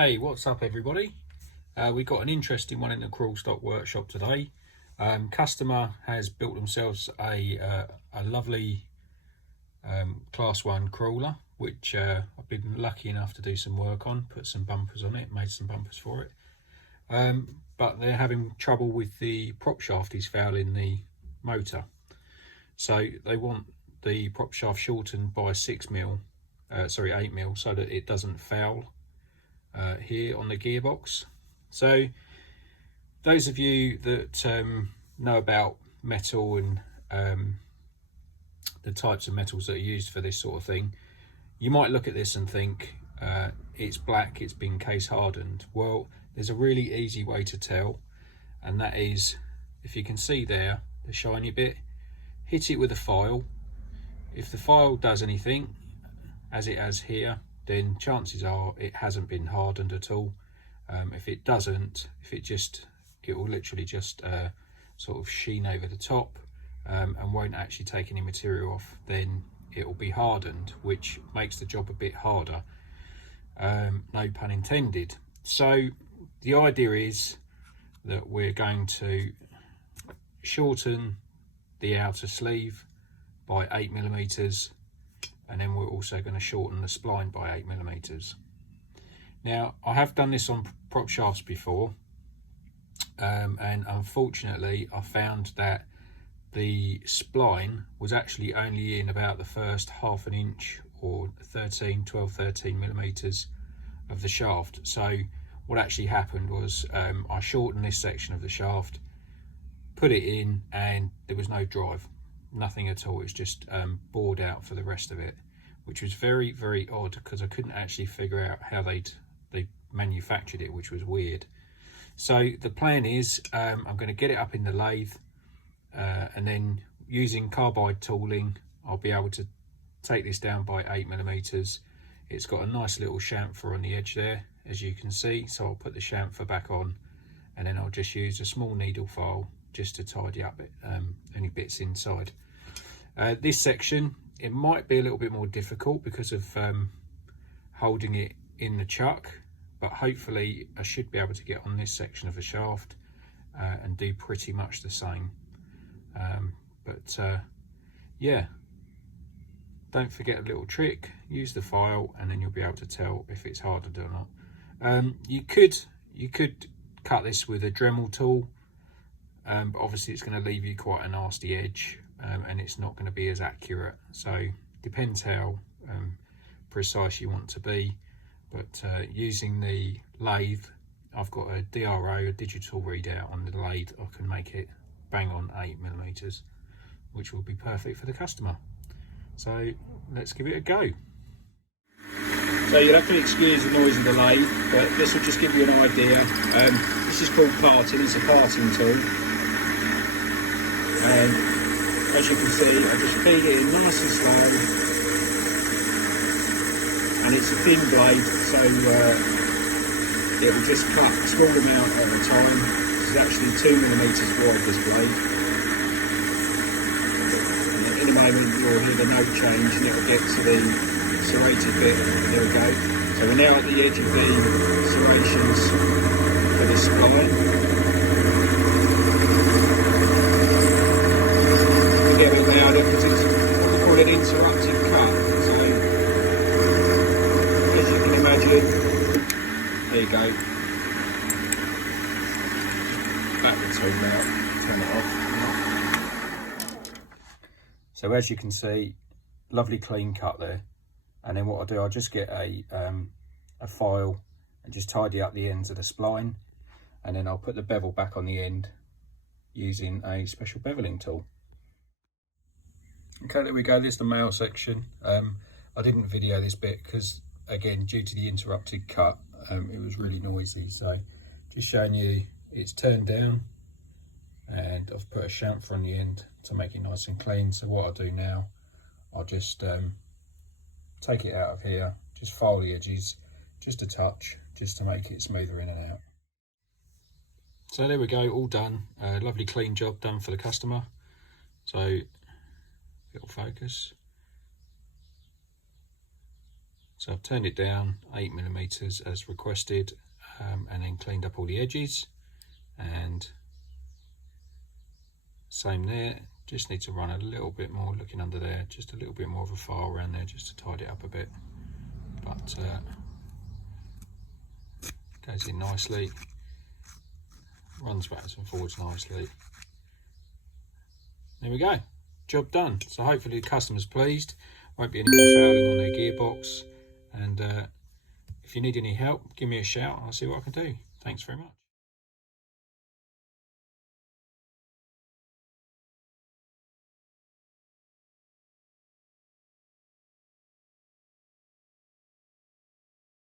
Hey, what's up everybody? We got an interesting one in the Crawlstock workshop today. Customer has built themselves a lovely class 1 crawler, which I've been lucky enough to do some work on, put some bumpers on it, made some bumpers for it. But they're having trouble with the prop shaft is fouling the motor. So they want the prop shaft shortened by 8mm, so that it doesn't foul here on the gearbox. So those of you that know about metal and the types of metals that are used for this sort of thing, you might look at this and think it's black, it's been case hardened. Well, there's a really easy way to tell, and that is, if you can see there the shiny bit, hit it with a file. If the file does anything, as it has here, then chances are it hasn't been hardened at all. If it doesn't, it will literally just sort of sheen over the top and won't actually take any material off, then it will be hardened, which makes the job a bit harder. No pun intended. So the idea is that we're going to shorten the outer sleeve by 8mm, and then we're also going to shorten the spline by 8mm. Now, I have done this on prop shafts before, and unfortunately I found that the spline was actually only in about the first ½ an inch, or 12-13mm of the shaft. So what actually happened was I shortened this section of the shaft, put it in, and there was no drive. Nothing at all. It was just bored out for the rest of it, which was very, very odd, because I couldn't actually figure out how they manufactured it, which was weird. So the plan is I'm going to get it up in the lathe, and then using carbide tooling I'll be able to take this down by 8mm. It's got a nice little chamfer on the edge there, as you can see, so I'll put the chamfer back on, and then I'll just use a small needle file just to tidy up any bits inside. This section, it might be a little bit more difficult because of holding it in the chuck, but hopefully I should be able to get on this section of the shaft and do pretty much the same. Yeah, don't forget a little trick: use the file, and then you'll be able to tell if it's hardened or not. You could cut this with a Dremel tool, but obviously it's going to leave you quite a nasty edge, and it's not going to be as accurate. So depends how precise you want to be. But using the lathe, I've got a DRO, a digital readout on the lathe. I can make it bang on 8mm, which will be perfect for the customer. So let's give it a go. So you'll have to excuse the noise of the lathe, but this will just give you an idea. This is called parting. It's a parting tool, and as you can see, I just feed it in nice and slow. And it's a thin blade, so it will just cut a small amount at a time. This is actually 2mm wide, this blade. And in a moment you'll hear the note change, and it will get to the serrated bit. There we go. So we're now at the edge of the serrations for the spline. We get a bit louder because it's what we call an interrupted cut. There you go. Back the tool out, turn it off. So as you can see, lovely clean cut there. And then what I'll do, I'll just get a file and just tidy up the ends of the spline, and then I'll put the bevel back on the end using a special beveling tool. Okay, there we go. There's the male section. I didn't video this bit because, again, due to the interrupted cut, it was really noisy. So just showing you, it's turned down, and I've put a chamfer on the end to make it nice and clean. So what I'll do now, I'll just take it out of here, just file the edges just a touch, just to make it smoother in and out. So there we go, all done. Lovely clean job done for the customer. So it'll focus. So I've turned it down 8mm as requested, and then cleaned up all the edges, and same there. Just need to run a little bit more, looking under there, just a little bit more of a file around there just to tidy it up a bit. But goes in nicely, runs backwards and forwards nicely. There we go, job done. So hopefully the customer's pleased, won't be any more fouling on their gearbox. And if you need any help, give me a shout, I'll see what I can do. Thanks very much.